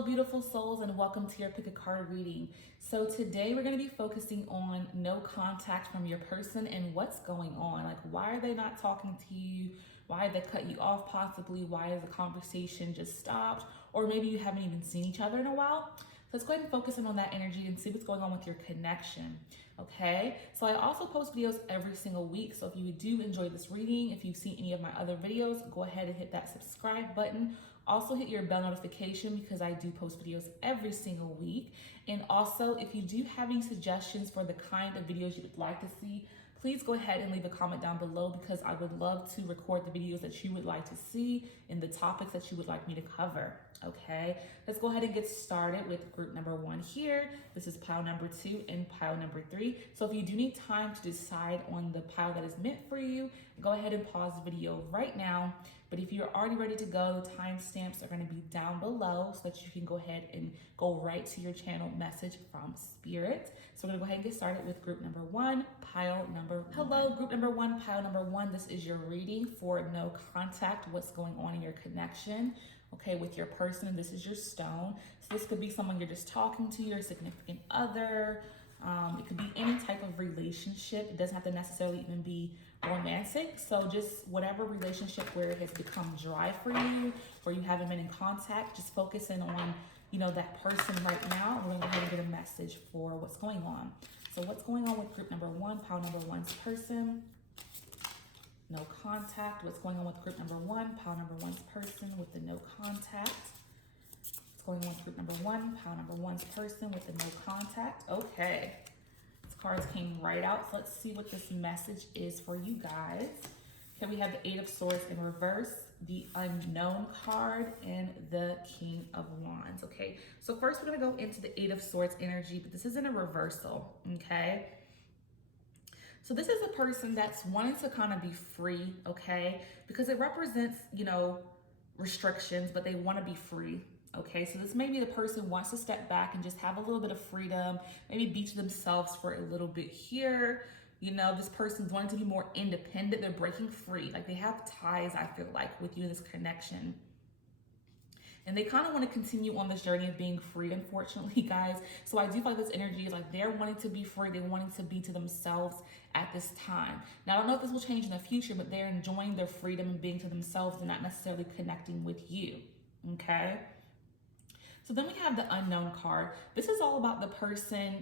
Hello, beautiful souls, and welcome to your pick a card reading. So today we're going to be focusing on no contact from your person and what's going on. Like, why are they not talking to you? Why did they cut you off possibly? Why has the conversation just stopped? Or maybe you haven't even seen each other in a while. So let's go ahead and focus in on that energy and see what's going on with your connection. Okay, so I also post videos every single week. So if you do enjoy this reading, if you've seen any of my other videos, go ahead and hit that subscribe button. Also hit your bell notification because I do post videos every single week. And also, if you do have any suggestions for the kind of videos you would like to see, please go ahead and leave a comment down below because I would love to record the videos that you would like to see and the topics that you would like me to cover. Okay, let's go ahead and get started with group number 1 here. This is pile number 2 and pile number 3. So if you do need time to decide on the pile that is meant for you, go ahead and pause the video right now. But if you're already ready to go, the timestamps are going to be down below so that you can go ahead and go right to your channel message from Spirit. So we're going to go ahead and get started with group number 1, pile number 1. Hello, group number 1, pile number 1. This is your reading for no contact, what's going on in your connection. Okay, with your person, this is your stone. So this could be someone you're just talking to, your significant other. It could be any type of relationship. It doesn't have to necessarily even be romantic. So just whatever relationship where it has become dry for you, where you haven't been in contact, just focusing on, that person right now. We're gonna go ahead and get a message for what's going on. So what's going on with group number 1, pile number 1's person? No contact. What's going on with group number 1, pile number 1's person with the no contact? What's going on with group number 1, pile number 1's person with the no contact? Okay. These cards came right out. So let's see what this message is for you guys. Okay, we have the 8 of Swords in reverse, the Unknown card, and the King of Wands. Okay, so first we're going to go into the 8 of Swords energy, but this isn't a reversal, okay? So this is a person that's wanting to kind of be free, okay? Because it represents, restrictions, but they want to be free, okay? So this may be the person wants to step back and just have a little bit of freedom, maybe be to themselves for a little bit here. This person's wanting to be more independent. They're breaking free. Like they have ties, I feel like, with you in this connection. And they kind of want to continue on this journey of being free, unfortunately, guys. So I do feel like this energy is like they're wanting to be free. They're wanting to be to themselves at this time. Now, I don't know if this will change in the future, but they're enjoying their freedom and being to themselves and not necessarily connecting with you, okay? So then we have the Unknown card. This is all about the person,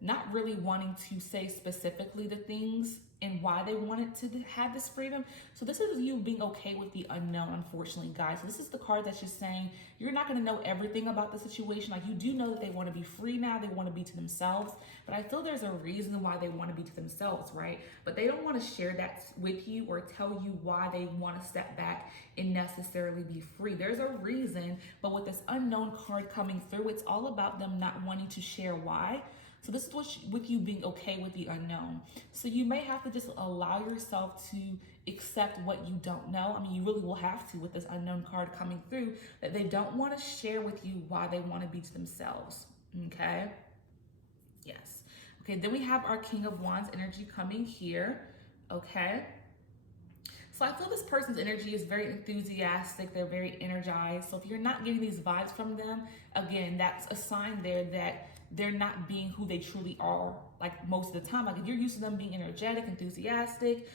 not really wanting to say specifically the things and why they wanted to have this freedom. So this is you being okay with the unknown, unfortunately, guys. So this is the card that's just saying you're not going to know everything about the situation. Like, you do know that they want to be free now. They want to be to themselves. But I feel there's a reason why they want to be to themselves, right? But they don't want to share that with you or tell you why they want to step back and necessarily be free. There's a reason, but with this Unknown card coming through, it's all about them not wanting to share why. So this is with you being okay with the unknown. So you may have to just allow yourself to accept what you don't know. I mean, you really will have to with this Unknown card coming through, that they don't want to share with you why they want to be to themselves, okay? Yes. Okay, then we have our King of Wands energy coming here, okay? So I feel this person's energy is very enthusiastic. They're very energized. So if you're not getting these vibes from them, again, that's a sign there that they're not being who they truly are, like most of the time. Like if you're used to them being energetic, enthusiastic,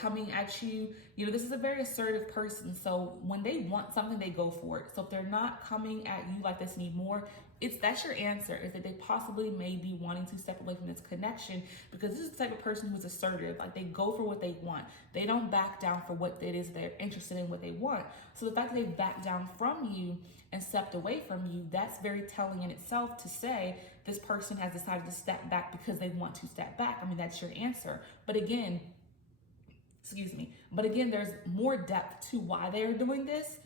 coming at you, this is a very assertive person. So when they want something, they go for it. So if they're not coming at you like this anymore, that's your answer, is that they possibly may be wanting to step away from this connection, because this is the type of person who's assertive. Like they go for what they want. They don't back down for what it is they're interested in, what they want. So the fact that they back down from you and stepped away from you, that's very telling in itself to say this person has decided to step back because they want to step back. I mean, that's your answer. But again, there's more depth to why they are doing this.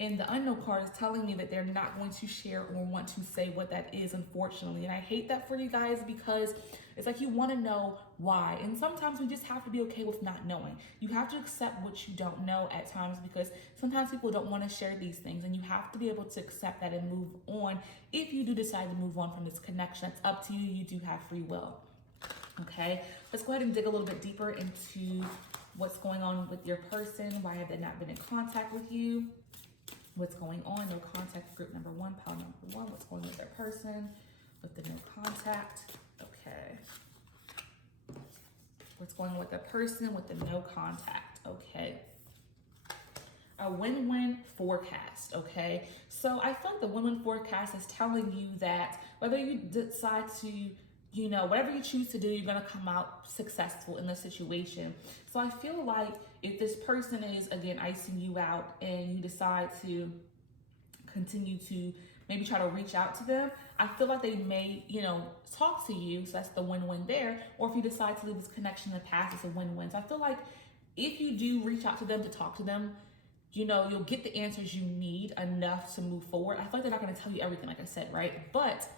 And the Unknown card is telling me that they're not going to share or want to say what that is, unfortunately. And I hate that for you guys, because it's like you want to know why. And sometimes we just have to be okay with not knowing. You have to accept what you don't know at times, because sometimes people don't want to share these things. And you have to be able to accept that and move on. If you do decide to move on from this connection, it's up to you. You do have free will. Okay, let's go ahead and dig a little bit deeper into what's going on with your person. Why have they not been in contact with you? What's going on? No contact, group number one, pile number one. What's going on with their person with the no contact? Okay. What's going on with the person with the no contact? Okay. A win-win forecast, okay? So I feel like the win-win forecast is telling you that whether you decide to, you know, whatever you choose to do, you're gonna come out successful in the situation. So I feel like if this person is, again, icing you out and you decide to continue to maybe try to reach out to them, I feel like they may, you know, talk to you. So that's the win-win there. Or if you decide to leave this connection in the past, it's a win-win. So I feel like if you do reach out to them to talk to them, you know, you'll get the answers you need enough to move forward. I feel like they're not going to tell you everything, like I said, right? But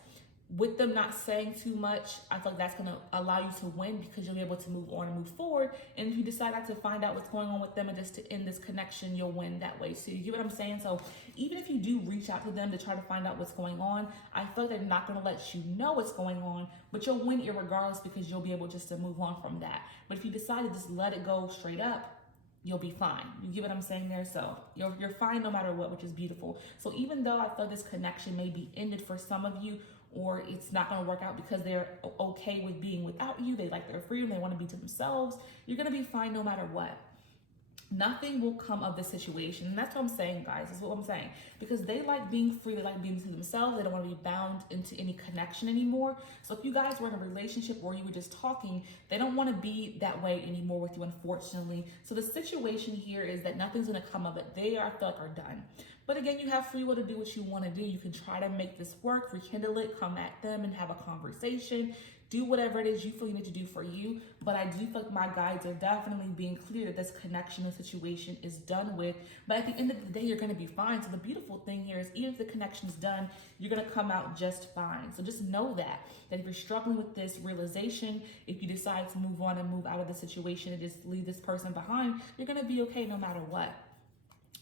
with them not saying too much, I feel like that's going to allow you to win because you'll be able to move on and move forward. And if you decide not to find out what's going on with them and just to end this connection, you'll win that way. So you get what I'm saying? So even if you do reach out to them to try to find out what's going on, I feel like they're not going to let you know what's going on, but you'll win irregardless because you'll be able just to move on from that. But if you decide to just let it go straight up, you'll be fine. You get what I'm saying there? So you're fine no matter what, which is beautiful. So even though I feel this connection may be ended for some of you, or it's not going to work out because they're okay with being without you, they like their freedom, they want to be to themselves, you're going to be fine no matter what. Nothing will come of this situation. And that's what I'm saying, guys. That's what I'm saying. Because they like being free. They like being to themselves. They don't want to be bound into any connection anymore. So if you guys were in a relationship or you were just talking, they don't want to be that way anymore with you, unfortunately. So the situation here is that nothing's going to come of it. They are, I feel like, are done. But again, you have free will to do what you want to do. You can try to make this work, rekindle it, come at them and have a conversation. Do whatever it is you feel you need to do for you. But I do feel like my guides are definitely being clear that this connection and situation is done with. But at the end of the day, you're going to be fine. So the beautiful thing here is even if the connection is done, you're going to come out just fine. So just know that if you're struggling with this realization, if you decide to move on and move out of the situation and just leave this person behind, you're going to be okay no matter what.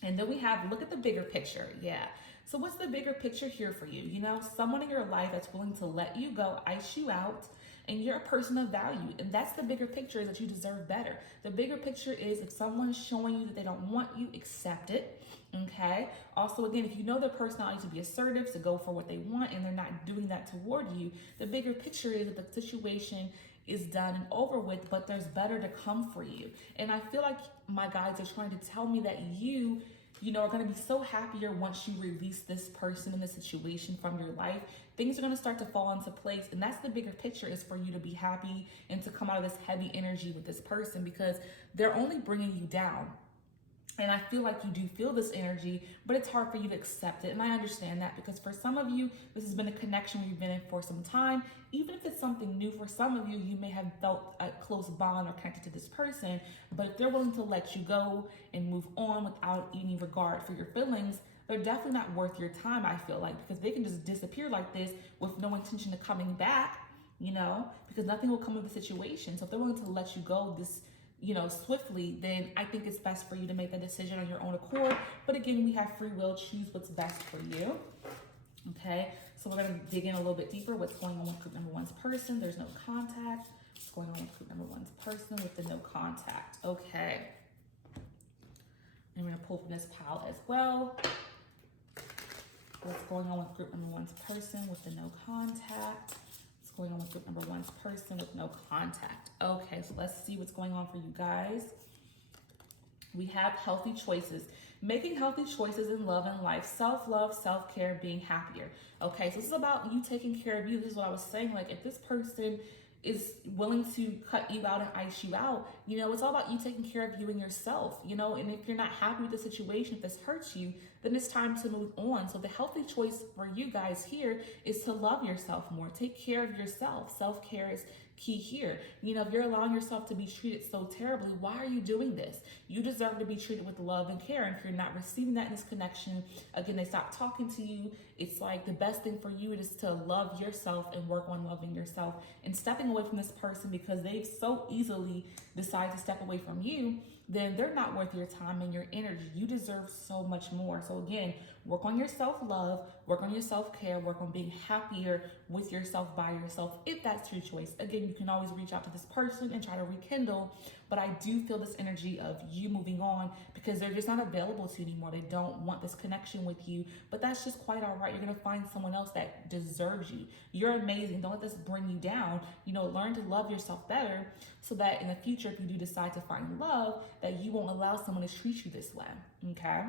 And then we have, look at the bigger picture. Yeah. So what's the bigger picture here for you? You know, someone in your life that's willing to let you go, ice you out, and you're a person of value. And that's the bigger picture, is that you deserve better. The bigger picture is if someone's showing you that they don't want you, accept it. Okay. Also, again, if you know their personality to be assertive, to go for what they want, and they're not doing that toward you, the bigger picture is that the situation is done and over with, but there's better to come for you. And I feel like my guides are trying to tell me that you know, are going to be so happier once you release this person in the situation from your life. Things are going to start to fall into place. And that's the bigger picture, is for you to be happy and to come out of this heavy energy with this person, because they're only bringing you down. And I feel like you do feel this energy, but it's hard for you to accept it. And I understand that, because for some of you, this has been a connection where you've been in for some time. Even if it's something new for some of you, you may have felt a close bond or connected to this person. But if they're willing to let you go and move on without any regard for your feelings, they're definitely not worth your time, I feel like, because they can just disappear like this with no intention of coming back, you know, because nothing will come of the situation. So if they're willing to let you go this, you know, swiftly, then I think it's best for you to make that decision on your own accord. But again, we have free will. Choose what's best for you. Okay, so we're going to dig in a little bit deeper. What's going on with group number one's person? There's no contact. What's going on with group number one's person with the no contact? Okay. I'm going to pull from this pile as well. What's going on with group number one's person with the no contact? What's going on with group number one's person with no contact? Okay, so let's see what's going on for you guys. We have healthy choices. Making healthy choices in love and life. Self-love, self-care, being happier. Okay, so this is about you taking care of you. This is what I was saying. Like, if this person is willing to cut you out and ice you out, you know, it's all about you taking care of you and yourself, you know. And if you're not happy with the situation, if this hurts you, then it's time to move on. So the healthy choice for you guys here is to love yourself more. Take care of yourself. Self-care is key here. You know, if you're allowing yourself to be treated so terribly, why are you doing this? You deserve to be treated with love and care. And if you're not receiving that in this connection, again, they stop talking to you. It's like the best thing for you is to love yourself and work on loving yourself and stepping away from this person because they've so easily decided to step away from you. Then they're not worth your time and your energy. You deserve so much more. So again, work on your self-love, work on your self-care, work on being happier with yourself, by yourself, if that's your choice. Again, you can always reach out to this person and try to rekindle, but I do feel this energy of you moving on because they're just not available to you anymore. They don't want this connection with you, but that's just quite all right. You're going to find someone else that deserves you. You're amazing. Don't let this bring you down. Learn to love yourself better so that in the future, if you do decide to find love, that you won't allow someone to treat you this way, okay?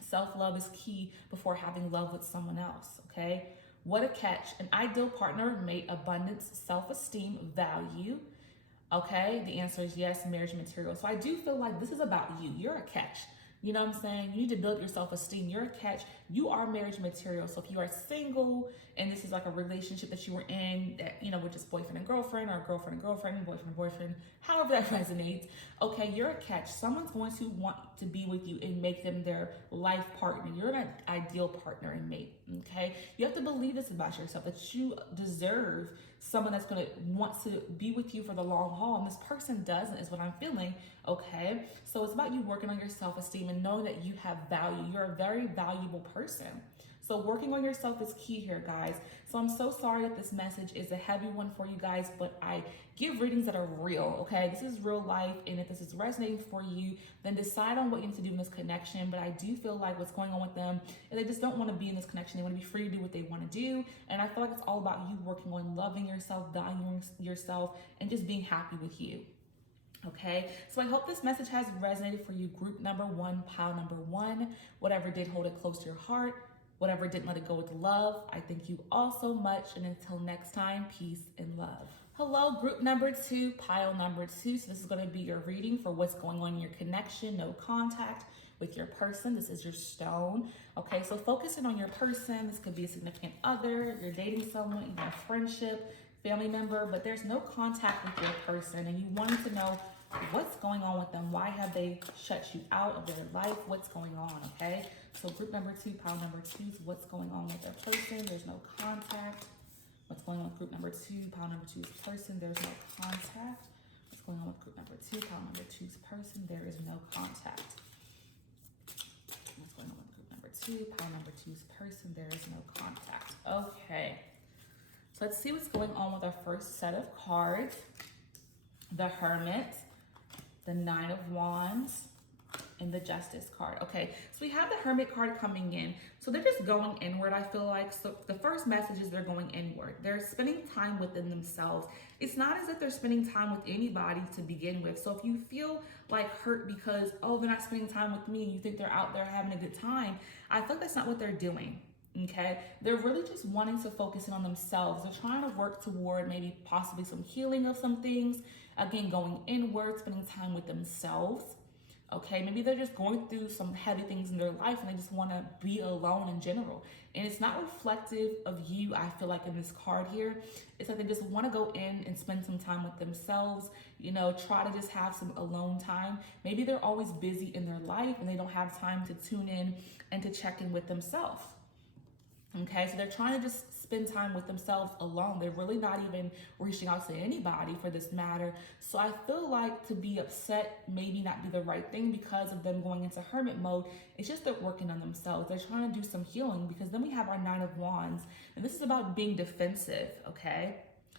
Self-love is key before having love with someone else, okay? What a catch. An ideal partner, mate, abundance, self-esteem, value. Okay, the answer is yes, marriage material. So I do feel like this is about you. You're a catch. You know what I'm saying? You need to build your self-esteem. You're a catch. You are marriage material. So if you are single and this is like a relationship that you were in that, with just boyfriend and girlfriend or girlfriend and girlfriend, boyfriend and boyfriend, however that resonates, okay, you're a catch. Someone's going to want to be with you and make them their life partner. You're an ideal partner and mate, okay? You have to believe this about yourself, that you deserve someone that's going to want to be with you for the long haul, and this person doesn't, is what I'm feeling, okay? So it's about you working on your self-esteem and knowing that you have value. You're a very valuable person. So working on yourself is key here, guys. So I'm so sorry that this message is a heavy one for you guys, but I give readings that are real, okay? This is real life, and if this is resonating for you, then decide on what you need to do in this connection. But I do feel like what's going on with them is they just don't want to be in this connection. They want to be free to do what they want to do, and I feel like it's all about you working on loving yourself, valuing yourself, and just being happy with you. Okay, so I hope this message has resonated for you. Group number 1, pile number 1, whatever did, hold it close to your heart. Whatever didn't, let it go with love. I thank you all so much. And until next time, peace and love. Hello, group number 2, pile number 2. So this is going to be your reading for what's going on in your connection, no contact with your person. This is your stone. Okay, so focusing on your person. This could be a significant other, you're dating someone, even a friendship, family member, but there's no contact with your person and you wanted to know what's going on with them. Why have they shut you out of their life? What's going on, okay? So group number 2, pile number 2 is what's going on with their person. There's no contact. What's going on with group number 2, pile number 2's person? There's no contact. What's going on with group number 2, pile number 2's person? There is no contact. What's going on with group number 2, pile number 2's person? There is no contact. Okay. So let's see what's going on with our first set of cards. The Hermit, the 9 of Wands, and the Justice card. Okay, so we have the Hermit card coming in. So they're just going inward, I feel like. So the first message is they're going inward. They're spending time within themselves. It's not as if they're spending time with anybody to begin with. So if you feel like hurt because, oh, they're not spending time with me, and you think they're out there having a good time, I feel like that's not what they're doing. Okay, they're really just wanting to focus in on themselves. They're trying to work toward maybe possibly some healing of some things. Again, going inward, spending time with themselves. Okay, maybe they're just going through some heavy things in their life and they just want to be alone in general. And it's not reflective of you, I feel like, in this card here. It's like they just want to go in and spend some time with themselves, try to just have some alone time. Maybe they're always busy in their life and they don't have time to tune in and to check in with themselves. Okay, so they're trying to just spend time with themselves alone. They're really not even reaching out to anybody for this matter. So I feel like to be upset maybe not be the right thing because of them going into hermit mode. It's just they're working on themselves. They're trying to do some healing because then we have our 9 of Wands. And this is about being defensive, okay?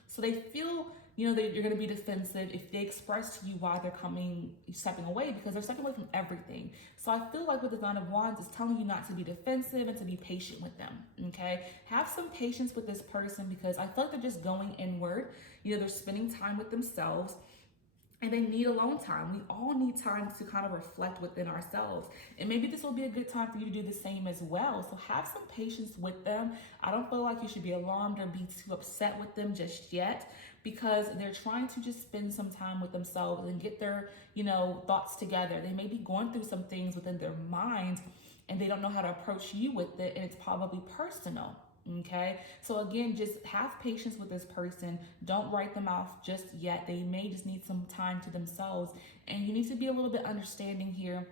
So they feel, that you're going to be defensive if they express to you why they're stepping away, because they're stepping away from everything. So I feel like with the 9 of Wands, it's telling you not to be defensive and to be patient with them, okay? Have some patience with this person because I feel like they're just going inward. They're spending time with themselves and they need alone time. We all need time to kind of reflect within ourselves. And maybe this will be a good time for you to do the same as well. So have some patience with them. I don't feel like you should be alarmed or be too upset with them just yet, because they're trying to just spend some time with themselves and get their, thoughts together. They may be going through some things within their mind and they don't know how to approach you with it, and it's probably personal. Okay, so again, just have patience with this person. Don't write them off just yet. They may just need some time to themselves, and you need to be a little bit understanding here,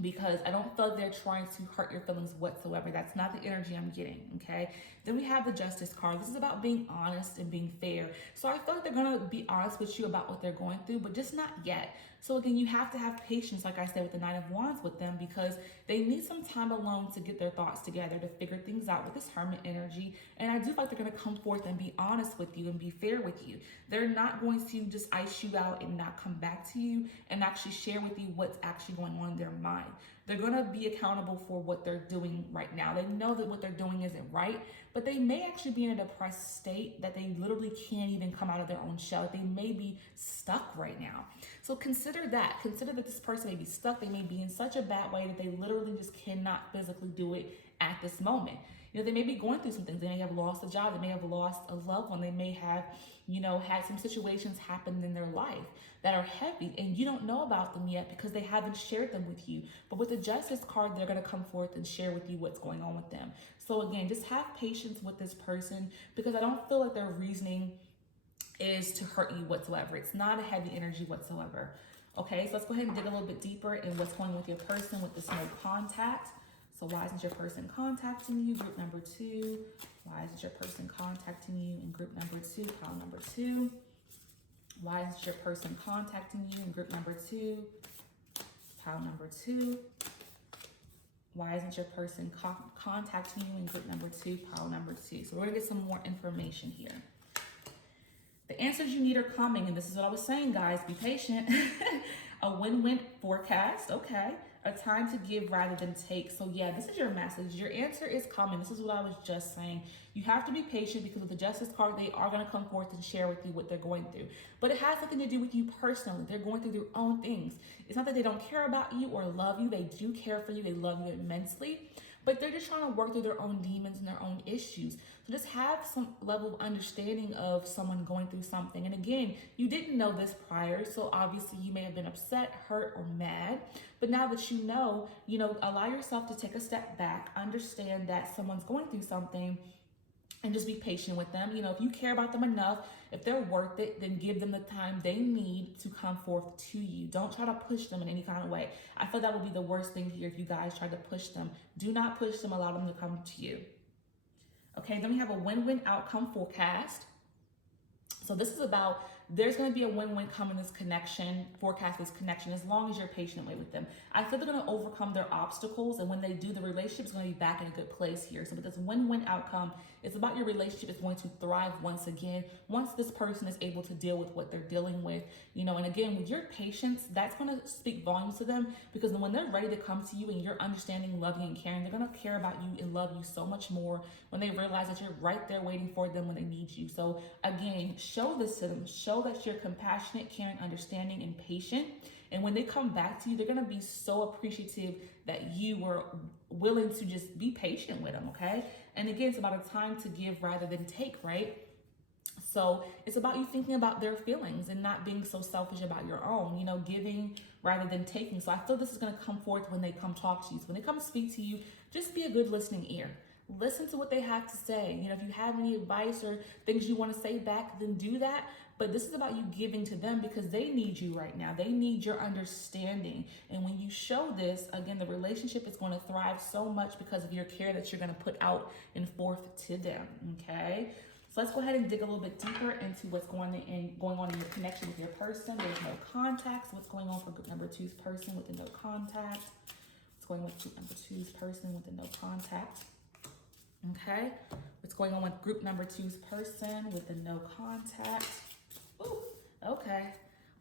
because I don't feel like they're trying to hurt your feelings whatsoever. That's not the energy I'm getting, okay? Then we have the Justice card. This is about being honest and being fair. So I feel like they're going to be honest with you about what they're going through, but just not yet. So again, you have to have patience, like I said, with the Nine of Wands with them, because they need some time alone to get their thoughts together, to figure things out with this Hermit energy. And I do feel like they're going to come forth and be honest with you and be fair with you. They're not going to just ice you out and not come back to you and actually share with you what's actually going on in their mind. They're going to be accountable for what they're doing right now. They know that what they're doing isn't right, but they may actually be in a depressed state that they literally can't even come out of their own shell. They may be stuck right now. So consider that. Consider that this person may be stuck. They may be in such a bad way that they literally just cannot physically do it at this moment. You know, they may be going through some things. They may have lost a job. They may have lost a loved one. They may have, you know, had some situations happen in their life that are heavy, and you don't know about them yet because they haven't shared them with you. But with the Justice card, they're going to come forth and share with you what's going on with them. So again, just have patience with this person, because I don't feel like their reasoning is to hurt you whatsoever. It's not a heavy energy whatsoever. Okay, so let's go ahead and dig a little bit deeper in what's going on with your person with this no contact. So why isn't your person contacting you? Group number 2. Why isn't your person contacting you in group number 2? Pile number 2. Why isn't your person contacting you in group number 2? Pile number 2. Why isn't your person contacting you in group number 2? Pile number 2. So we're gonna get some more information here. The answers you need are coming, and this is what I was saying, guys. Be patient. A win-win forecast, okay. A time to give rather than take. So yeah, this is your message. Your answer is coming. This is what I was just saying. You have to be patient, because with the Justice card, they are going to come forth and share with you what they're going through. But it has nothing to do with you personally. They're going through their own things. It's not that they don't care about you or love you. They do care for you. They love you immensely. But they're just trying to work through their own demons and their own issues. So just have some level of understanding of someone going through something. And again, you didn't know this prior, so obviously you may have been upset, hurt, or mad. But now that you know, allow yourself to take a step back, understand that someone's going through something, and just be patient with them. If you care about them enough, if they're worth it, then give them the time they need to come forth to you. Don't try to push them in any kind of way. I feel that would be the worst thing here if you guys try to push them. Do not push them, allow them to come to you. Okay, then we have a win-win outcome forecast. So this is about, there's going to be a win-win come in this connection, forecast this connection, as long as you're patient with them. I feel they're going to overcome their obstacles, and when they do, the relationship is going to be back in a good place here. So with this win-win outcome, it's about your relationship is going to thrive once again, once this person is able to deal with what they're dealing with, and again, with your patience, that's going to speak volumes to them, because when they're ready to come to you and you're understanding, loving, and caring, they're going to care about you and love you so much more when they realize that you're right there waiting for them when they need you. So again, show this to them. Show that you're compassionate, caring, understanding, and patient. And when they come back to you, they're going to be so appreciative that you were willing to just be patient with them, okay? And again, it's about a time to give rather than take, right? So it's about you thinking about their feelings and not being so selfish about your own, giving rather than taking. So I feel this is going to come forth when they come talk to you. So when they come speak to you, just be a good listening ear. Listen to what they have to say. If you have any advice or things you want to say back, then do that. But this is about you giving to them, because they need you right now. They need your understanding. And when you show this, again, the relationship is going to thrive so much because of your care that you're going to put out and forth to them, okay? So let's go ahead and dig a little bit deeper into what's going on in your connection with your person. There's no contact. So what's going on for group number 2's person with the no contact? What's going on with group number 2's person with the no contact? Okay, what's going on with group number 2's person with the no contact? Ooh, okay,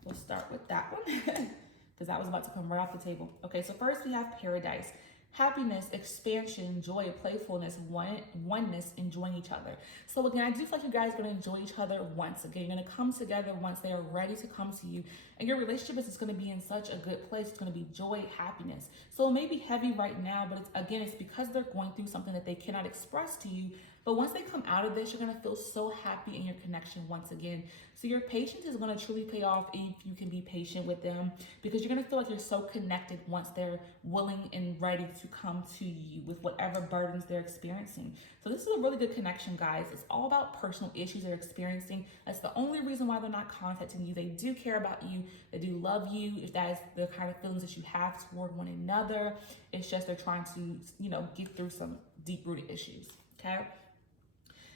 we'll start with that one because that was about to come right off the table. Okay, so first we have paradise. Happiness, expansion, joy, playfulness, oneness, enjoying each other. So again, I do feel like you guys are going to enjoy each other once again. You're going to come together once they are ready to come to you. And your relationship is just going to be in such a good place. It's going to be joy, happiness. So it may be heavy right now, but it's because they're going through something that they cannot express to you. But once they come out of this, you're going to feel so happy in your connection once again. So your patience is going to truly pay off if you can be patient with them, because you're going to feel like you're so connected once they're willing and ready to come to you with whatever burdens they're experiencing. So this is a really good connection, guys. It's all about personal issues they're experiencing. That's the only reason why they're not contacting you. They do care about you. They do love you. If that is the kind of feelings that you have toward one another, it's just they're trying to, get through some deep-rooted issues, okay?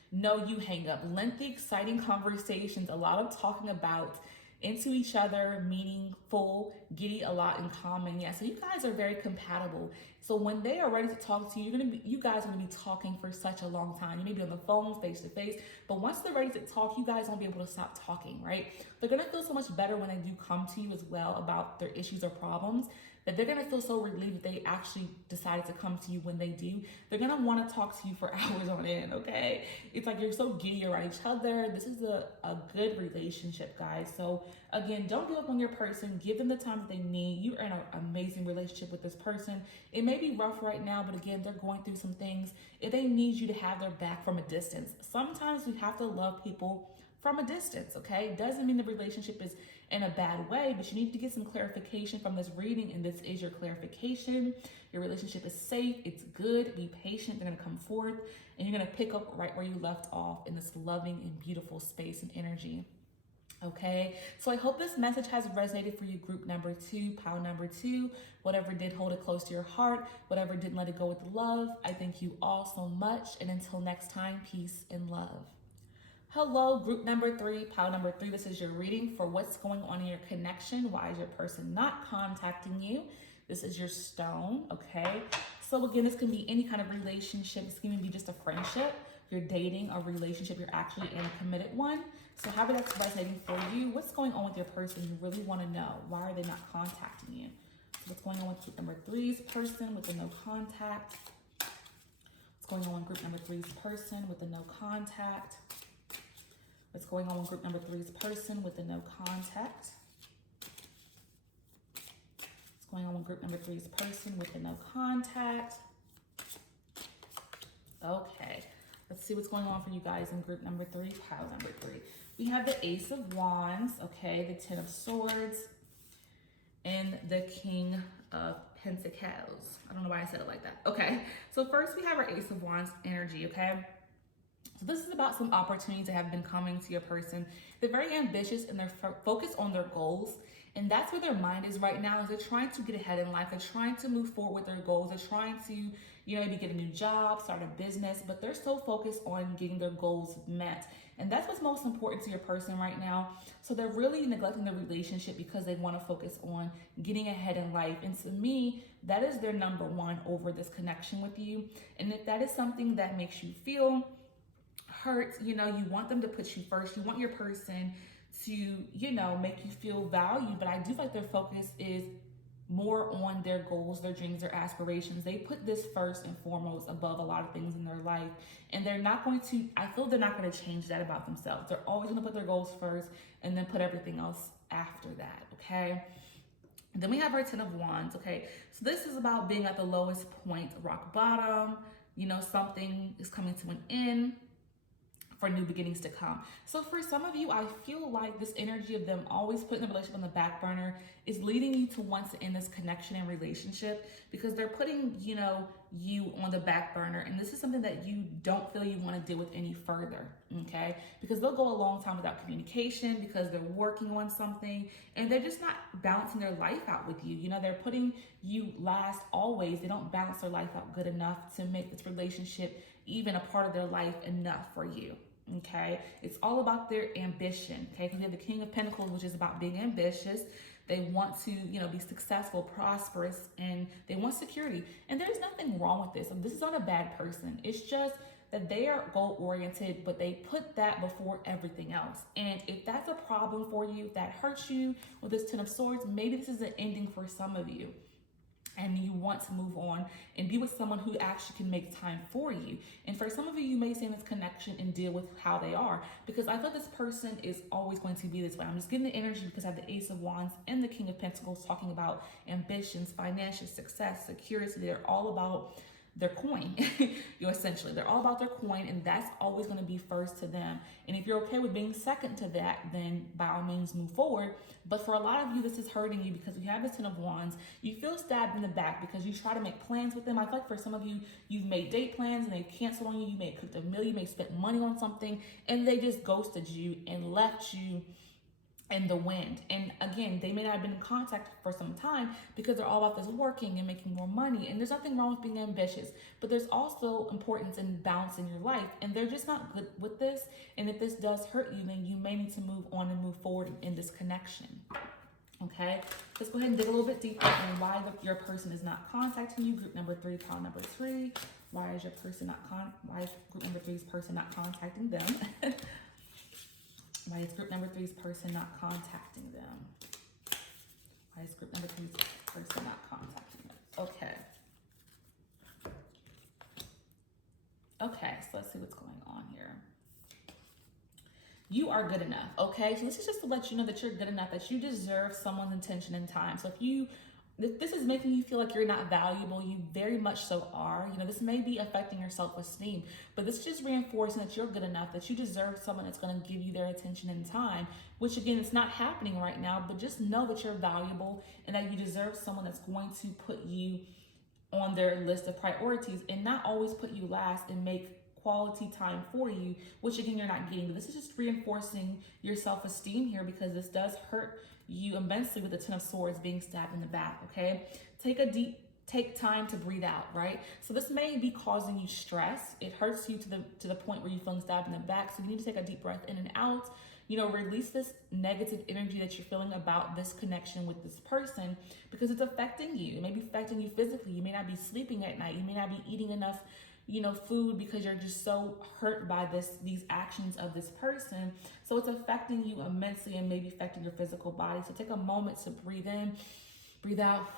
No, you hang up. Lengthy, exciting conversations, a lot of talking about into each other, meaningful, giddy, a lot in common. Yeah, so you guys are very compatible. So when they are ready to talk to you, you guys are gonna be talking for such a long time. You may be on the phone, face to face, but once they're ready to talk, you guys won't be able to stop talking, right? They're gonna feel so much better when they do come to you as well about their issues or problems, that they're gonna feel so relieved that they actually decided to come to you when they do. They're gonna wanna talk to you for hours on end, okay? It's like you're so giddy around each other. This is a good relationship, guys. So again, don't give up on your person. Give them the time that they need. You're in an amazing relationship with this person. It may be rough right now, but again, they're going through some things. If they need you to have their back from a distance, sometimes we have to love people from a distance, okay? Doesn't mean the relationship is in a bad way, but you need to get some clarification from this reading, and this is your clarification. Your relationship is safe, it's good, be patient, they're gonna come forth, and you're gonna pick up right where you left off in this loving and beautiful space and energy. Okay, so I hope this message has resonated for you, group number 2, pile number 2. Whatever did, hold it close to your heart. Whatever didn't, let it go with love. I thank you all so much, and until next time, peace and love. Hello, group number 3, pile number 3. This is your reading for what's going on in your connection. Why is your person not contacting you? This is your stone, okay? So again, this can be any kind of relationship. This can even be just a friendship. You're dating a relationship. You're actually in a committed one. So however that's resonating for you, what's going on with your person? You really want to know. Why are they not contacting you? So what's going on with group number 3's person with the no contact? What's going on with group number 3's person with the no contact? What's going on with group number 3's person with the no contact? What's going on with group number 3's person with the no contact? Okay, let's see what's going on for you guys in group number 3, pile number 3. We have the Ace of Wands, okay, the Ten of Swords, and the King of Pentacles. I don't know why I said it like that. Okay, so first we have our Ace of Wands energy, okay? So this is about some opportunities that have been coming to your person. They're very ambitious and they're focused on their goals. And that's where their mind is right now, is they're trying to get ahead in life. They're trying to move forward with their goals. They're trying to, maybe get a new job, start a business, but they're so focused on getting their goals met. And that's what's most important to your person right now. So they're really neglecting the relationship because they want to focus on getting ahead in life. And to me, that is their number one over this connection with you. And if that is something that makes you feel hurt, you want them to put you first. You want your person to, make you feel valued. But I do feel like their focus is more on their goals, their dreams, their aspirations. They put this first and foremost above a lot of things in their life. And they're not going to, I feel they're not going to change that about themselves. They're always going to put their goals first and then put everything else after that, okay? Then we have our Ten of Wands, okay? So this is about being at the lowest point, rock bottom. Something is coming to an end for new beginnings to come. So for some of you, I feel like this energy of them always putting the relationship on the back burner is leading you to want to end this connection and relationship, because they're putting, you on the back burner. And this is something that you don't feel you want to deal with any further, okay? Because they'll go a long time without communication because they're working on something and they're just not balancing their life out with you. They're putting you last always. They don't balance their life out good enough to make this relationship even a part of their life enough for you. Okay, it's all about their ambition. Okay, because we have the King of Pentacles, which is about being ambitious. They want to, be successful, prosperous, and they want security. And there's nothing wrong with this. This is not a bad person. It's just that they are goal-oriented, but they put that before everything else. And if that's a problem for you, if that hurts you with this Ten of Swords, maybe this is an ending for some of you. And you want to move on and be with someone who actually can make time for you. And for some of you, you may stay in this connection and deal with how they are, because I feel this person is always going to be this way. I'm just getting the energy because I have the Ace of Wands and the King of Pentacles talking about ambitions, financial success, security. They're all about their coin. Essentially, they're all about their coin, and that's always going to be first to them. And if you're okay with being second to that, then by all means move forward. But for a lot of you, this is hurting you because you have the Ten of Wands. You feel stabbed in the back because you try to make plans with them. I feel like for some of you, you've made date plans and they've canceled on you. You may have cooked a meal, you may have spent money on something, and they just ghosted you and left you and the wind. And again, they may not have been in contact for some time because they're all about this working and making more money. And there's nothing wrong with being ambitious, but there's also importance in balance in your life. And they're just not good with this. And if this does hurt you, then you may need to move on and move forward in this connection. Okay, let's go ahead and dig a little bit deeper on why your person is not contacting you. Group number 3, pile number 3. Why is your person why is group number 3's person not contacting them? Why is group number 3's person not contacting them? Why is group number 3's person not contacting them? Okay. Okay, so let's see what's going on here. You are good enough, okay? So this is just to let you know that you're good enough, that you deserve someone's attention and time. So if this is making you feel like you're not valuable, you very much so are. You know, this may be affecting your self-esteem, but this is just reinforcing that you're good enough, that you deserve someone that's going to give you their attention and time, which again, it's not happening right now, but just know that you're valuable and that you deserve someone that's going to put you on their list of priorities and not always put you last and make quality time for you, which again, you're not getting. But this is just reinforcing your self-esteem here because this does hurt you immensely with the 10 of Swords being stabbed in the back, okay? Take time to breathe out, right? So this may be causing you stress. It hurts you to the point where you're feeling stabbed in the back. So you need to take a deep breath in and out. You know, release this negative energy that you're feeling about this connection with this person because it's affecting you. It may be affecting you physically. You may not be sleeping at night. You may not be eating enough, you know, food because you're just so hurt by these actions of this person. So it's affecting you immensely and maybe affecting your physical body. So take a moment to breathe in, breathe out,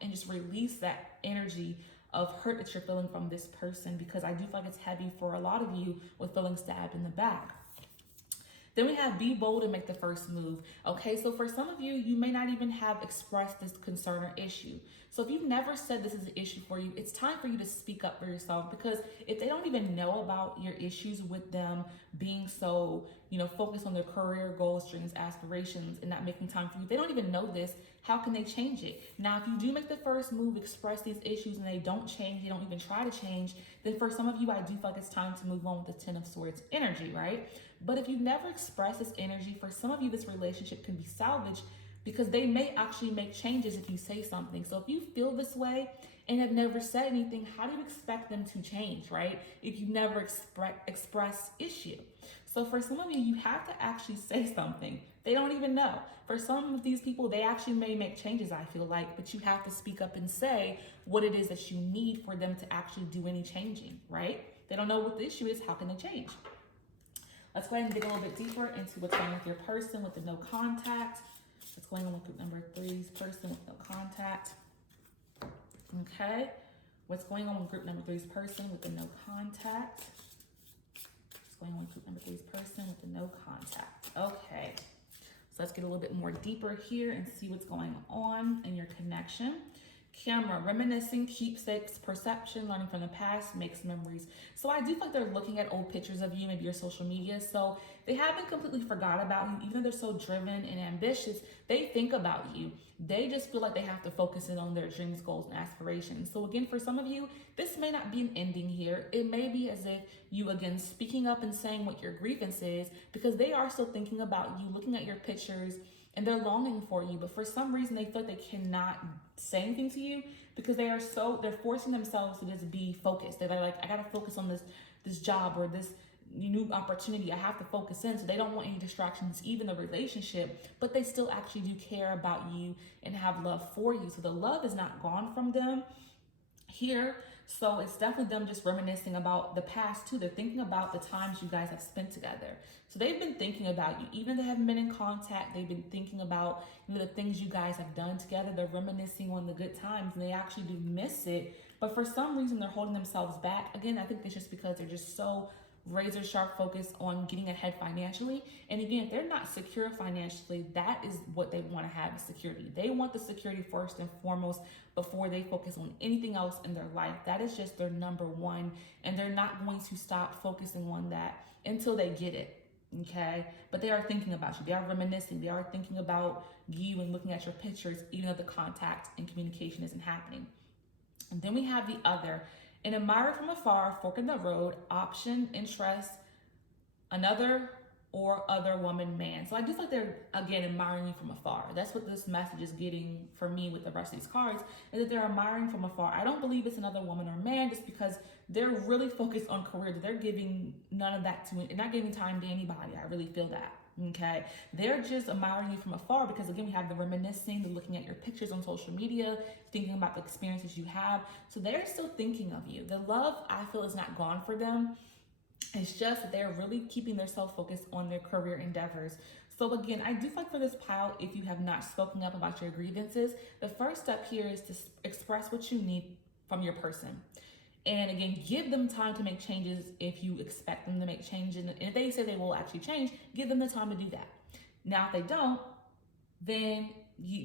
and just release that energy of hurt that you're feeling from this person because I do feel like it's heavy for a lot of you with feeling stabbed in the back. Then we have be bold and make the first move. Okay, so for some of you, you may not even have expressed this concern or issue. So if you've never said this is an issue for you, it's time for you to speak up for yourself because if they don't even know about your issues with them being so, you know, focused on their career goals, dreams, aspirations, and not making time for you, if they don't even know this, how can they change it? Now, if you do make the first move, express these issues, and they don't change, they don't even try to change, then for some of you, I do feel like it's time to move on with the 10 of Swords energy, right? But if you never express this energy, for some of you, this relationship can be salvaged because they may actually make changes if you say something. So if you feel this way and have never said anything, how do you expect them to change, right? If you never express issue. So for some of you, you have to actually say something. They don't even know. For some of these people, they actually may make changes, I feel like, but you have to speak up and say what it is that you need for them to actually do any changing, right? They don't know what the issue is. How can they change? Let's go ahead and dig a little bit deeper into what's going on with your person with the no contact. What's going on with group number 3's person with no contact. Okay. What's going on with group number 3's person with the no contact? What's going on with group number 3's person with the no contact? Okay. So let's get a little bit more deeper here and see what's going on in your connection. Camera, reminiscing, keepsakes, perception, learning from the past, makes memories. So I do feel like they're looking at old pictures of you, maybe your social media. So they haven't completely forgot about you. Even though they're so driven and ambitious, they think about you. They just feel like they have to focus in on their dreams, goals, and aspirations. So again, for some of you, this may not be an ending here. It may be as if you, again, speaking up and saying what your grievance is because they are still thinking about you, looking at your pictures, and they're longing for you, but for some reason they feel like they cannot say anything to you because they're forcing themselves to just be focused. They're like, I gotta focus on this job or this new opportunity. I have to focus in. So they don't want any distractions, even the relationship, but they still actually do care about you and have love for you. So the love is not gone from them here. So it's definitely them just reminiscing about the past too. They're thinking about the times you guys have spent together. So they've been thinking about you. Even if they haven't been in contact, they've been thinking about, you know, the things you guys have done together. They're reminiscing on the good times and they actually do miss it. But for some reason, they're holding themselves back. Again, I think it's just because they're just so razor sharp focus on getting ahead financially. And again, if they're not secure financially, that is what they want to have, is security. They want the security first and foremost before they focus on anything else in their life. That is just their number one. And they're not going to stop focusing on that until they get it. Okay. But they are thinking about you. They are reminiscing. They are thinking about you and looking at your pictures, even though the contact and communication isn't happening. And then we have the other. An admirer from afar, fork in the road, option, interest, another or other woman, man. So I just like they're, again, admiring you from afar. That's what this message is getting for me with the rest of these cards, is that they're admiring from afar. I don't believe it's another woman or man, just because they're really focused on career. They're giving none of that to it, and not giving time to anybody. I really feel that. Okay, they're just admiring you from afar because, again, we have the reminiscing, the looking at your pictures on social media, thinking about the experiences you have. So they're still thinking of you. The love, I feel, is not gone for them. It's just that they're really keeping their self-focus on their career endeavors. So again, I do feel like for this pile, if you have not spoken up about your grievances, the first step here is to express what you need from your person. And again, give them time to make changes if you expect them to make changes. And if they say they will actually change, give them the time to do that. Now, if they don't, then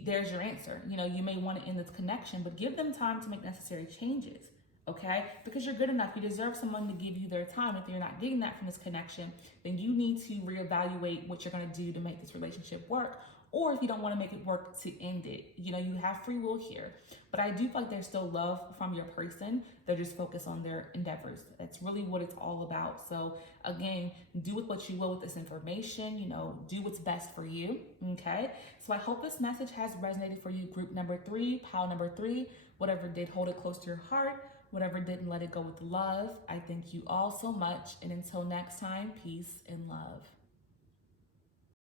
there's your answer. You may want to end this connection, but give them time to make necessary changes. Okay? Because you're good enough. You deserve someone to give you their time. If you're not getting that from this connection, then you need to reevaluate what you're going to do to make this relationship work. Or if you don't want to make it work, to end it. You have free will here. But I do feel like there's still love from your person. They're just focused on their endeavors. That's really what it's all about. So again, do with what you will with this information. Do what's best for you. Okay? So I hope this message has resonated for you. Group number 3, pile number 3. Whatever did, hold it close to your heart. Whatever didn't, let it go with love. I thank you all so much. And until next time, peace and love.